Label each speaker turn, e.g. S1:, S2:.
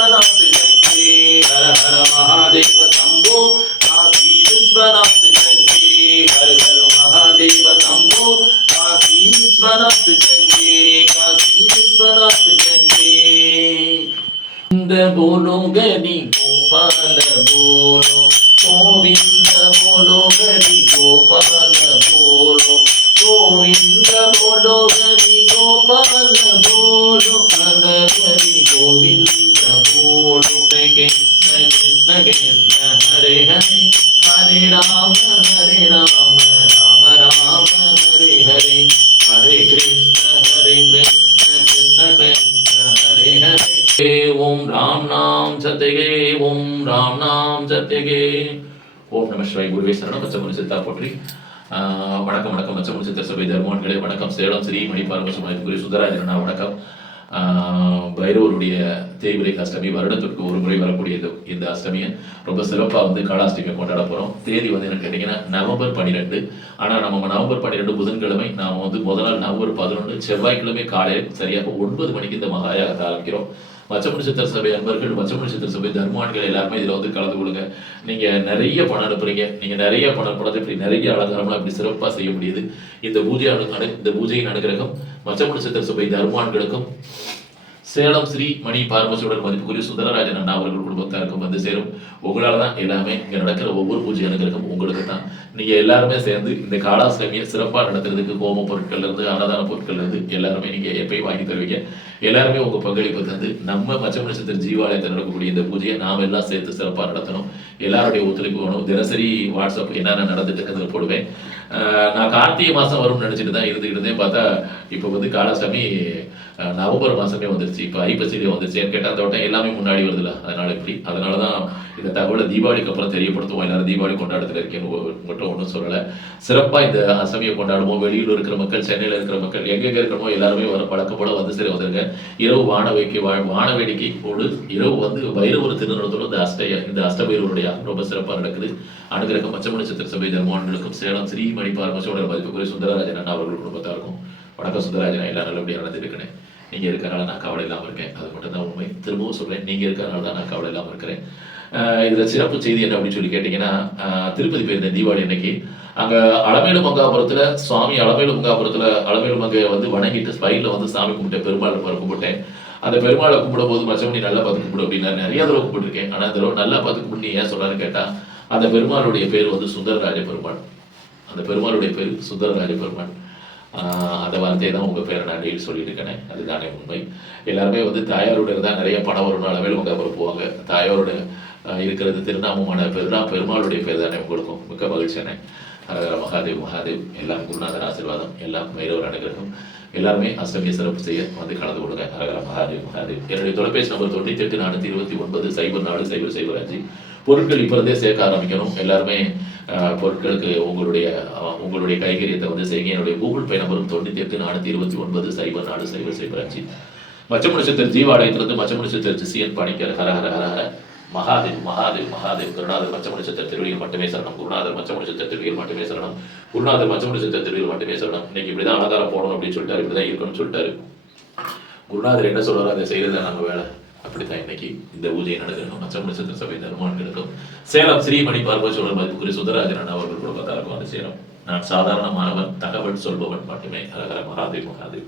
S1: విశ్వనాథ్ గంగే హర హర మహాదేవ శంభో కాశీ విశ్వనాథ్ గంగే హర హర మహాదేవ శంభో కాశీ విశ్వనాథ్ గంగే కాశీ విశ్వనాథ్ గంగే బోలో గని గోపాల బోలో గోవింద బోలో గని గోపాల బోలో గోవింద బోలో గని గోపాల బోలో గరి గోవింద ஹரே ராம ராம ராம ஹரே ஹரே ஹரே கிருஷ்ண ஹரே கிருஷ்ண கிருஷ்ண கிருஷ்ண ஹரே ஹரே ஓம் ராம் நாம் சத்யகே ஓம் ராம் நாம் சத்யகே ஓம் நம சிவாய் குருவே சரணம் பச்சமுனி சித்தா போற்றி வணக்கம் வணக்கம் பச்சமுனி சித்த சபை தர்மவான்களே வணக்கம் சேலம் ஸ்ரீ மணிபார்வசமாய் குரு சுந்தராஜனா வணக்கம் பைரவருடைய தேய்பிரை அஷ்டமி வருடத்திற்கு ஒரு முறை வரக்கூடிய இந்த இந்த அஷ்டமியை. ரொம்ப சிறப்பாக வந்து காலாஷ்டமியை கொண்டாட போகிறோம் தேதி வந்து என்ன கேட்டிங்கன்னா நவம்பர் பன்னிரெண்டு ஆனால் நம்ம நவம்பர் பன்னிரெண்டு புதன்கிழமை நாம் வந்து முதல் நாள் நவம்பர் பதினொன்று செவ்வாய்க்கிழமை காலையில் சரியாக ஒன்பது மணிக்கு இந்த மகாயாகத்தை ஆரம்பிக்கிறோம். மச்சமுடி சித்திர சபை அன்பர்கள் மச்சமுடி சித்திர சபை தர்மான்கள் எல்லாருமே இதில் வந்து கலந்து கொள்ளுங்க. நீங்கள் நிறைய பணம் அனுப்புறீங்க. நீங்கள் நிறைய பணம் அனுப்புறது இப்படி நிறைய அலங்காரம்லாம் இப்படி சிறப்பாக செய்ய முடியுது. இந்த பூஜை அனு இந்த பூஜையின் அனுகிரகம் மச்சமுனி சித்திர சபை தர்மான்களுக்கும் சேலம் ஸ்ரீ மணி பார்மசியுடன் மதிப்புக்குரிய சுந்தரராஜன் அண்ணா அவர்கள் குடும்பத்தாருக்கும் வந்து சேரும். உங்களால தான் எல்லாமே இங்கே நடக்கிற ஒவ்வொரு பூஜை அனுகிரகம் உங்களுக்கு தான் நீங்க எல்லாருமே சேர்ந்து இந்த காலாசிரமியை சிறப்பா நடத்துறதுக்கு கோம பொருட்கள்ல இருந்து அன்னதான பொருட்கள்ல இருந்து எல்லாருமே நீங்க எப்பயும் வாங்கி தருவீங்க. எல்லாருமே உங்க பங்களிப்பு தந்து நம்ம மச்சம் நட்சத்திர ஜீவாலயத்தில் நடக்கக்கூடிய இந்த பூஜையை நாம் எல்லாம் சேர்த்து சிறப்பா நடத்தணும். எல்லாருடைய ஒத்துழைப்பு வேணும். தினசரி வாட்ஸ்அப் என்னென்ன நடந்துட்டு இருக்கிறது போடுவேன். நான் கார்த்திகை மாசம் வரும்னு நினைச்சிட்டு தான் இருந்துகிட்டு இருந்தேன். பார்த்தா இப்போ வந்து காலாசாமி நவம்பர் மாசமே வந்துருச்சு. இப்போ ஐப்பசிலே வந்துருச்சு. கேட்டால் அந்த வட்டம் எல்லாமே முன்னாடி வருதுல்ல. அதனால இப்படி. அதனால தான் இந்த தகவலை தீபாவளிக்கு அப்புறம் தெரியப்படுத்துவோம். எல்லாரும் தீபாவளி கொண்டாடத்தில் இருக்கேன்னு மட்டும் மட்டும் ஒன்றும் சொல்லலை. சிறப்பாக இந்த அசமியை கொண்டாடுவோம். வெளியூர் இருக்கிற மக்கள் சென்னையில் இருக்கிற மக்கள் எங்கெங்க இருக்கிறமோ எல்லாருமே வர பழக்கம் வந்து சரி வந்துருங்க. இரவு வான வேடிக்கை வா- வான வேடிக்கை போடு. இரவு வந்து வைரவர் திருநடத்தோடு இந்த அஷ்டைய இந்த அஷ்டபைரவருடைய ரொம்ப சிறப்பாக நடக்குது. அனுகிரகம் பச்சமணி சித்திர சபை தர்மவான்களுக்கும் சேலம் ஸ்ரீ மணி மதிப்புக்குரிய சுந்தரராஜன் அண்ணா அவர்கள் குடும்பத்தாருக்கும். வணக்கம் சுந்தரராஜன் எல்லாம் நல்லபடியாக நடந்திருக்கிறேன் நீங்கள் இருக்கிறனால நான் கவலை இல்லாமல் இருக்கேன். அது மட்டும் தான் உண்மை. திரும்பவும் சொல்கிறேன் நீங்கள் இருக்கிறனால தான் நான் கவலை இல்லாமல் இருக்கிறேன். இதில் சிறப்பு செய்தி என்ன அப்படின்னு சொல்லி கேட்டிங்கன்னா திருப்பதி போயிருந்தேன் தீபாவளி அன்னைக்கு அங்கே அளமேலு மங்காபுரத்தில் சுவாமி அளமேலு மங்காபுரத்தில் அளமேலு மங்கையை வந்து வணங்கிட்டு ஸ்பைலில் வந்து சாமி கும்பிட்டேன் பெருமாள் பாரு கும்பிட்டேன். அந்த பெருமாளை கும்பிடும் போது மச்சமணி நல்லா பார்த்து கும்பிடு அப்படின்னா நிறைய தடவை கும்பிட்டுருக்கேன். ஆனால் தடவை நல்லா பார்த்து கும்பிட்டு ஏன் சொல்கிறான்னு கேட்டால் அந்த பெருமாளுடைய பேர் வந்து சுந்தரராஜ பெருமாள். அந்த பெருமாளுடைய பேர் சுந்தரராஜ பெருமாள். அந்த வார்த்தையை தான் உங்கள் பேரை நான் டெய்லி சொல்லிட்டு இருக்கேன் அதுதானே உண்மை. எல்லாருமே வந்து தாயாரோட தான் நிறைய பணம் வரும்னு அளவில் உங்க அப்புறம் போவாங்க. தாயாரோட இருக்கிறது திருநாமமான பெருநா பெருமாளுடைய பேர் தானே உங்களுக்கும். மிக்க மகிழ்ச்சியானே. ஹரஹர மகாதேவ் மகாதேவ். எல்லாம் குருநாதர் ஆசீர்வாதம். எல்லாம் மைரவர் அனுகிரகம். எல்லாருமே அஷ்டமியை சிறப்பு செய்ய வந்து கலந்து கொடுங்க ஹரஹர மகாதேவ் மகாதேவ். என்னுடைய தொலைபேசி நம்பர் தொண்ணூத்தி எட்டு நானூற்றி இருபத்தி ஒன்பது சைபர் நாலு சைபர் சைபர் அஞ்சு. பொருட்கள் இப்போதே சேர்க்க ஆரம்பிக்கணும். எல்லாருமே பொருட்களுக்கு உங்களுடைய உங்களுடைய கைகரியத்தை வந்து செய்யுங்க என்னுடைய கூகுள் பே நம்பரும் தொண்ணூத்தி எட்டு நானூற்றி இருபத்தி ஒன்பது சைபர் நாலு சைபர் சைபர் அஞ்சு. மச்சமுடி சித்தர் ஜீவாலயத்திலிருந்து மச்சமுடி சித்தர் சிசியன் பணிக்கர். ஹர ஹர ஹர ஹர. மகாதேவ் மகாதேவ் மகாதேவ். குருநாதர் மச்சமுடி சித்தர் திருவிழியில் மட்டுமே சரணம். குருநாதர் மச்சமுடி சித்தர் மட்டுமே சரணம். குருநாதர் மச்சமுடி திருவியில் மட்டுமே சரணம். இன்னைக்கு இப்படிதான் ஆதாரம் போடணும் அப்படின்னு சொல்லிட்டாரு. இப்படிதான் இருக்கணும்னு சொல்லிட்டாரு. குருநாதர் என்ன சொல்றாரு? அதை செய்யறது நம்ம வேலை. அப்படித்தான் இன்னைக்கு இந்த பூஜையை நடக்கணும் மச்சமுடி சித்தர் சபை தருமான்களுக்கும் சேலம் ஸ்ரீமணி பார்வச்சோழர் மதிப்புக்குரிய சுந்தரராஜன் அவர்கள் குடும்பத்தாருக்கும் அது சேரும் நான் சாதாரணமானவன் தகவல் சொல்பவன் மட்டுமே. ஹரஹர மகாதேவ் மகாதேவ்.